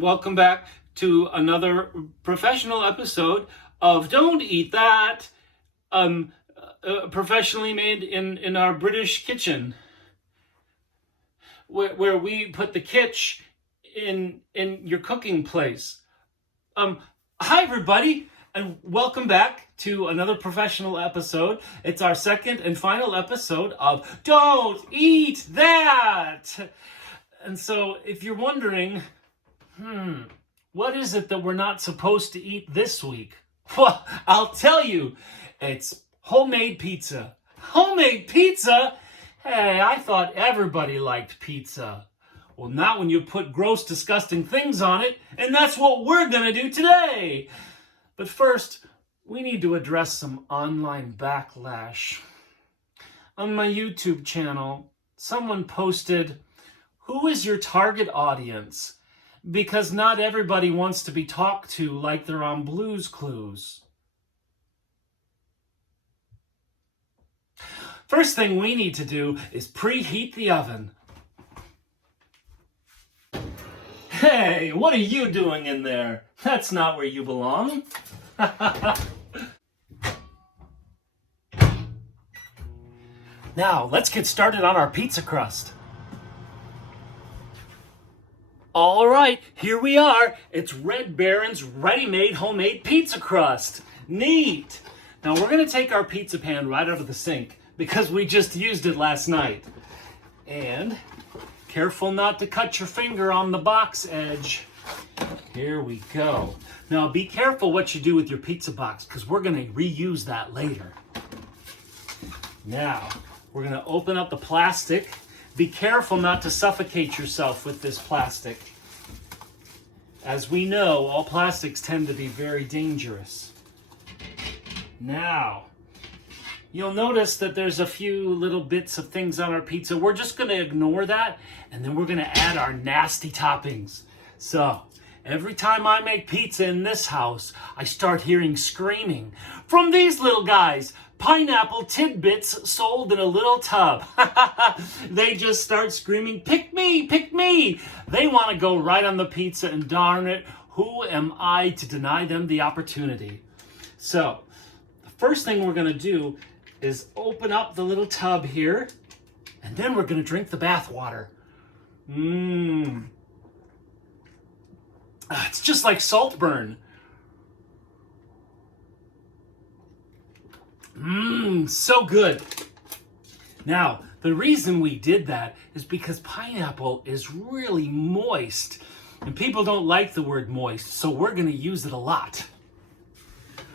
and welcome back to another professional episode of Don't Eat That, professionally made in our British kitchen, where we put the kitsch in your cooking place. Hi everybody, and welcome back to another professional episode. It's our second and final episode of Don't Eat That. And so, if you're wondering, what is it that we're not supposed to eat this week? Well, I'll tell you, it's homemade pizza. Homemade pizza? Hey, I thought everybody liked pizza. Well, not when you put gross, disgusting things on it, and that's what we're gonna do today. But first, we need to address some online backlash. On my YouTube channel, someone posted, "Who is your target audience? Because not everybody wants to be talked to like they're on Blue's Clues." First thing we need to do is preheat the oven. Hey, what are you doing in there? That's not where you belong. Now, let's get started on our pizza crust. All right, here we are. It's Red Baron's ready-made homemade pizza crust. Neat. Now we're going to take our pizza pan right out of the sink because we just used it last night. And careful not to cut your finger on the box edge. Here we go. Now be careful what you do with your pizza box because we're going to reuse that later. Now, we're going to open up the plastic. Be careful not to suffocate yourself with this plastic. As we know, all plastics tend to be very dangerous. Now, you'll notice that there's a few little bits of things on our pizza. We're just going to ignore that, and then we're going to add our nasty toppings. So, every time I make pizza in this house, I start hearing screaming from these little guys. Pineapple tidbits sold in a little tub. They just start screaming, "Pick me, pick me." They want to go right on the pizza, and darn it, who am I to deny them the opportunity? So, the first thing we're going to do is open up the little tub here, and then we're going to drink the bath water. It's just like Saltburn. So good. Now, the reason we did that is because pineapple is really moist. And people don't like the word moist, so we're going to use it a lot.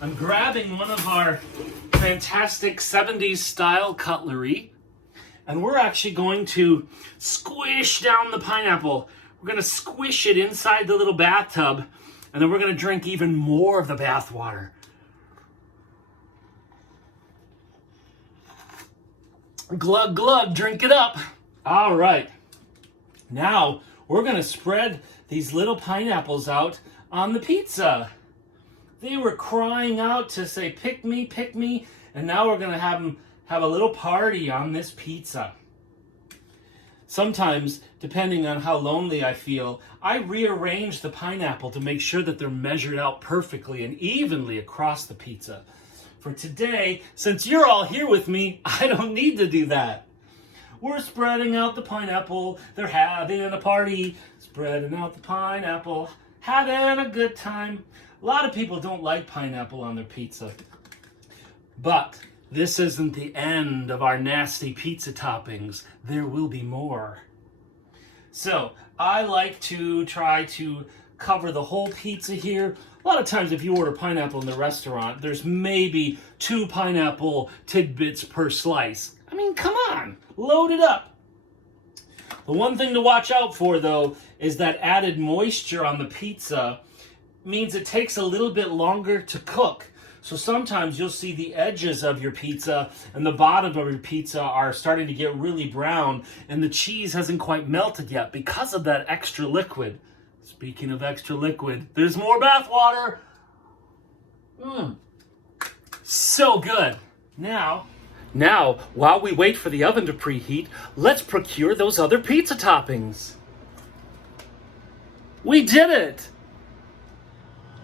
I'm grabbing one of our fantastic 70s style cutlery, and we're actually going to squish down the pineapple. We're going to squish it inside the little bathtub, and then we're going to drink even more of the bath water. Glug, glug, drink it up. All right. Now, we're going to spread these little pineapples out on the pizza. They were crying out to say, "Pick me, pick me." And now we're going to have them have a little party on this pizza. Sometimes, depending on how lonely I feel, I rearrange the pineapple to make sure that they're measured out perfectly and evenly across the pizza. For today, since you're all here with me, I don't need to do that. We're spreading out the pineapple. They're having a party. Spreading out the pineapple. Having a good time. A lot of people don't like pineapple on their pizza. But this isn't the end of our nasty pizza toppings. There will be more. So, I like to try to cover the whole pizza here. A lot of times if you order pineapple in the restaurant, there's maybe 2 pineapple tidbits per slice. I mean, come on, load it up. The one thing to watch out for, though, is that added moisture on the pizza means it takes a little bit longer to cook. So sometimes you'll see the edges of your pizza and the bottom of your pizza are starting to get really brown, and the cheese hasn't quite melted yet because of that extra liquid. Speaking of extra liquid, there's more bath water. So good. Now, while we wait for the oven to preheat, let's procure those other pizza toppings. We did it!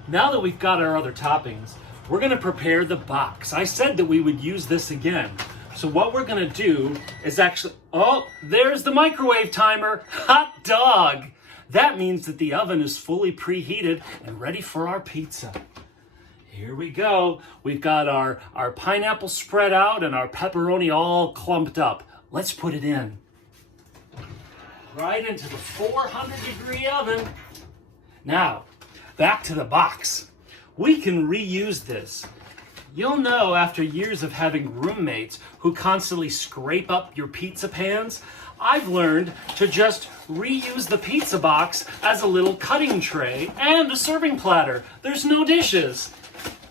Now that we've got our other toppings, we're gonna prepare the box. I said that we would use this again. So what we're gonna do is actually, oh, there's the microwave timer. Hot dog! That means that the oven is fully preheated and ready for our pizza. Here we go. We've got our pineapple spread out and our pepperoni all clumped up. Let's put it in. Right into the 400-degree oven. Now, back to the box. We can reuse this. You'll know after years of having roommates who constantly scrape up your pizza pans, I've learned to just reuse the pizza box as a little cutting tray and a serving platter. There's no dishes.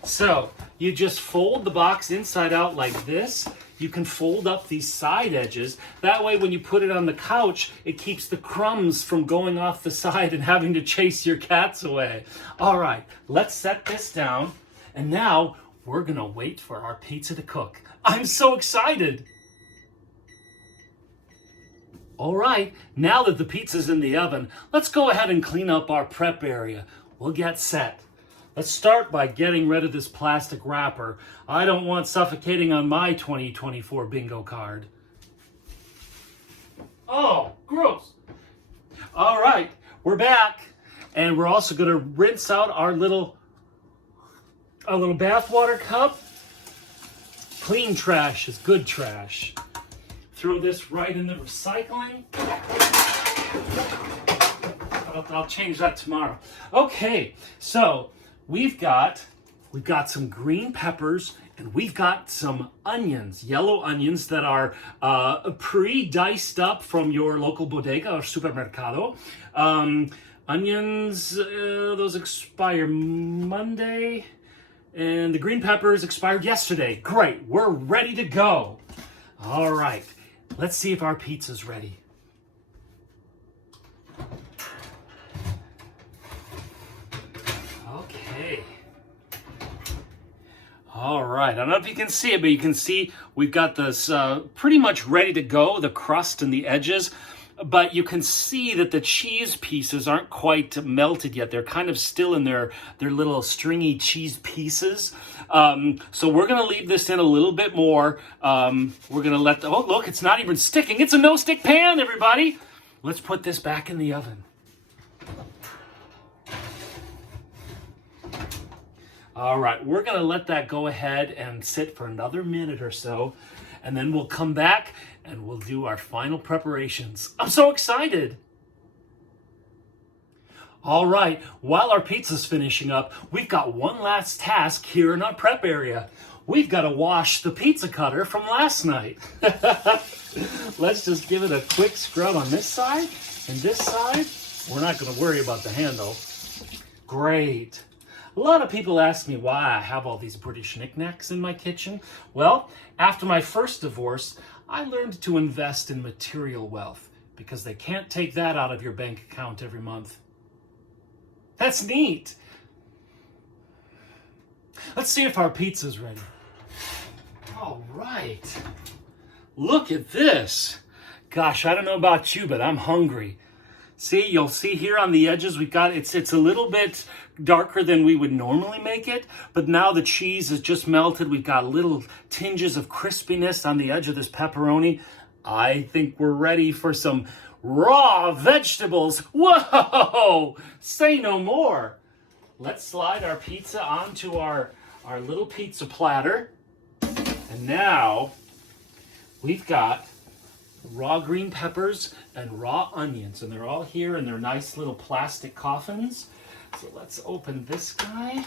So you just fold the box inside out like this. You can fold up these side edges. That way when you put it on the couch, it keeps the crumbs from going off the side and having to chase your cats away. All right, let's set this down. And now we're gonna wait for our pizza to cook. I'm so excited. All right, now that the pizza's in the oven, let's go ahead and clean up our prep area. We'll get set. Let's start by getting rid of this plastic wrapper. I don't want suffocating on my 2024 bingo card. Oh, gross. All right, we're back. And we're also gonna rinse out our little bathwater cup. Clean trash is good trash. Throw this right in the recycling. I'll change that tomorrow. Okay, so we've got some green peppers and we've got some onions, yellow onions that are pre-diced up from your local bodega or supermercado. Onions, those expire Monday. And the green peppers expired yesterday. Great, we're ready to go. All right, let's see if our pizza's ready. Okay. All right, I don't know if you can see it, but you can see we've got this pretty much ready to go, the crust and the edges. But you can see that the cheese pieces aren't quite melted yet. They're kind of still in their little stringy cheese pieces. So we're going to leave this in a little bit more. We're going to let oh, look, it's not even sticking. It's a no-stick pan, everybody. Let's put this back in the oven. All right, we're going to let that go ahead and sit for another minute or so. And then we'll come back and we'll do our final preparations. I'm so excited. All right, while our pizza's finishing up, we've got one last task here in our prep area. We've got to wash the pizza cutter from last night. Let's just give it a quick scrub on this side and this side. We're not going to worry about the handle. Great. A lot of people ask me why I have all these British knickknacks in my kitchen. Well, after my first divorce, I learned to invest in material wealth because they can't take that out of your bank account every month. That's neat. Let's see if our pizza's ready. All right. Look at this. Gosh, I don't know about you, but I'm hungry. See, you'll see here on the edges, we've got, it's a little bit darker than we would normally make it, but now the cheese is just melted. We've got little tinges of crispiness on the edge of this pepperoni. I think we're ready for some raw vegetables. Whoa! Say no more. Let's slide our pizza onto our little pizza platter. And now we've got raw green peppers and raw onions, and they're all here in their nice little plastic coffins. So let's open this guy.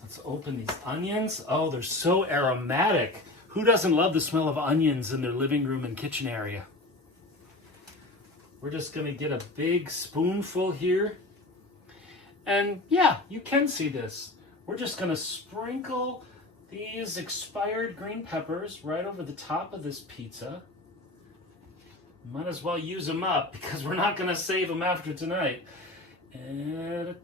Let's open these onions. Oh, they're so aromatic. Who doesn't love the smell of onions in their living room and kitchen area? We're just gonna get a big spoonful here. And yeah, you can see this. We're just gonna sprinkle these expired green peppers right over the top of this pizza. Might as well use them up because we're not going to save them after tonight. They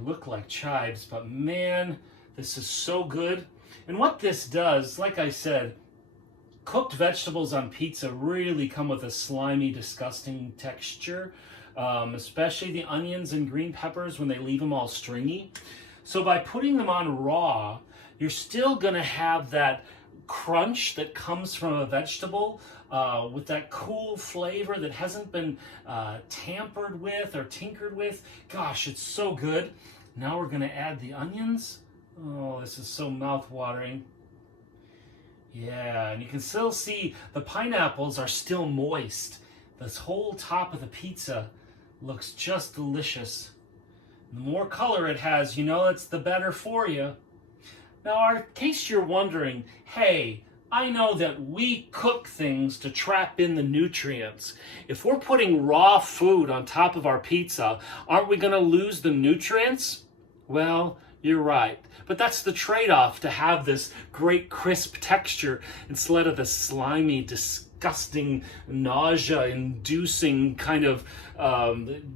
look like chives, but man, this is so good. And what this does, like I said, Cooked vegetables on pizza really come with a slimy, disgusting texture, especially the onions and green peppers when they leave them all stringy. So by putting them on raw, you're still going to have that crunch that comes from a vegetable with that cool flavor that hasn't been tampered with or tinkered with. Gosh, it's so good. Now we're going to add the onions. Oh, this is so mouth-watering. Yeah, and you can still see the pineapples are still moist. This whole top of the pizza looks just delicious. The more color it has, you know it's the better for you. Now, in case you're wondering, hey, I know that we cook things to trap in the nutrients. If we're putting raw food on top of our pizza, aren't we going to lose the nutrients? Well, you're right. But that's the trade-off, to have this great crisp texture instead of the slimy, disgusting, nausea-inducing kind of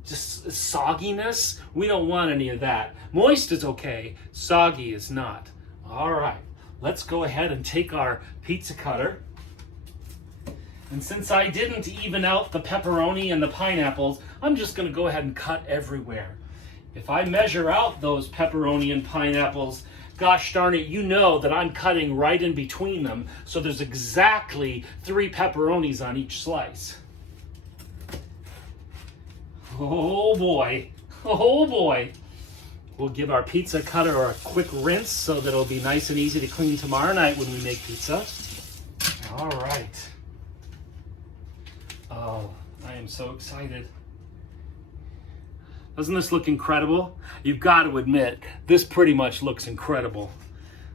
just sogginess. We don't want any of that. Moist is okay, soggy is not. All right, let's go ahead and take our pizza cutter. And since I didn't even out the pepperoni and the pineapples, I'm just going to go ahead and cut everywhere. If I measure out those pepperoni and pineapples, gosh darn it, you know that I'm cutting right in between them, so there's exactly 3 pepperonis on each slice. Oh boy, oh boy. We'll give our pizza cutter a quick rinse so that it'll be nice and easy to clean tomorrow night when we make pizza. All right. Oh, I am so excited. Doesn't this look incredible? You've got to admit, this pretty much looks incredible.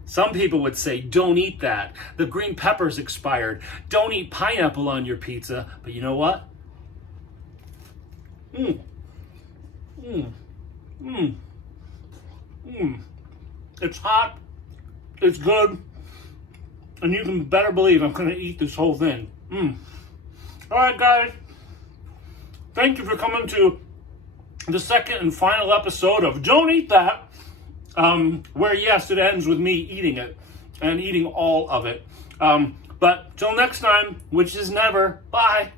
Some people would say, don't eat that. The green pepper's expired. Don't eat pineapple on your pizza. But you know what? It's hot. It's good. And you can better believe I'm going to eat this whole thing. All right, guys. Thank you for coming to the second and final episode of Don't Eat That, where, yes, it ends with me eating it and eating all of it. But till next time, which is never, bye.